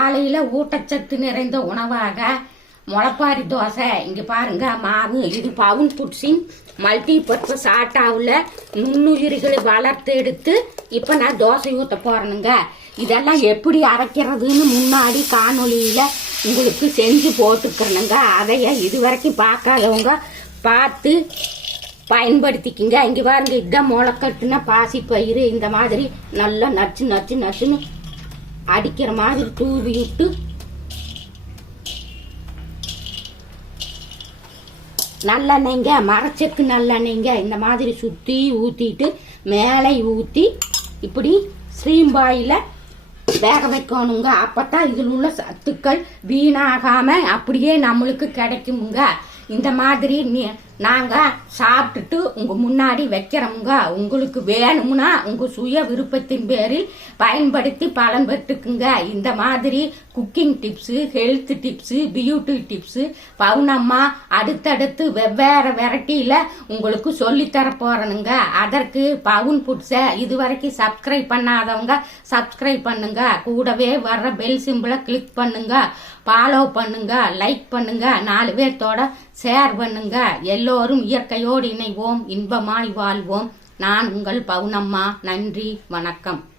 காலையில் ஊட்டச்சத்து நிறைந்த உணவாக முளப்பாரி தோசை. இங்கே பாருங்க மாவு இது பவுன் புட்ஸின் மல்டி பர்பஸ் ஆட்டாவில் நுண்ணுயிர்களை வளர்த்து எடுத்து இப்போ நான் தோசை ஊற்ற போறேனுங்க. இதெல்லாம் எப்படி அரைக்கிறதுன்னு முன்னாடி காணொலியில் உங்களுக்கு செஞ்சு போட்டுக்கிறேனுங்க. அதைய இது வரைக்கும் பார்க்காதவங்க பார்த்து பயன்படுத்திக்கிங்க. இங்கே பாருங்க இதுதான் முளைக்கட்டுனா பாசி பயிறு. இந்த மாதிரி நல்லா நச்சு நச்சு நச்சுன்னு அடிக்கிற மாதிரி தூவி விட்டு நல்லெண்ணெய்ங்க மரச்சக்கு நல்லெண்ணெய்ங்க இந்த மாதிரி சுற்றி ஊற்றிட்டு மேலே ஊற்றி இப்படி ஸ்ரீம்பாயில் வேக வைக்கணுங்க. அப்பதான் இதில் உள்ள சத்துக்கள் வீணாகாம அப்படியே நம்மளுக்கு கிடைக்குமுங்க. இந்த மாதிரி நாங்கள் நாங்க சாப்பிட்டுட்டு உங்க முன்னாடி வைக்கிறோமுங்க. உங்களுக்கு வேணும்னா உங்க சுய விருப்பத்தின் பேரில் பயன்படுத்தி பலன் பெற்றுக்குங்க. இந்த மாதிரி cooking tips health tips beauty tips Pownamma அடுத்தடுத்து வெவ்வேறு வெரைட்டியில் உங்களுக்கு சொல்லித்தர அதற்கு பவுன் ஃபுட்ஸை இது வரைக்கும் சப்ஸ்கிரைப் பண்ணாதவங்க சப்ஸ்கிரைப் பண்ணுங்க. கூடவே வர்ற பெல் சிம்பிளை கிளிக் பண்ணுங்க. ஃபாலோ பண்ணுங்க. லைக் பண்ணுங்க. நாலு பேர்த்தோட ஷேர் பண்ணுங்க. எல்லோரும் இயற்கையோடு இணைவோம் இன்பமாய் வாழ்வோம். நான் உங்கள் பவுனம்மா நன்றி வணக்கம்.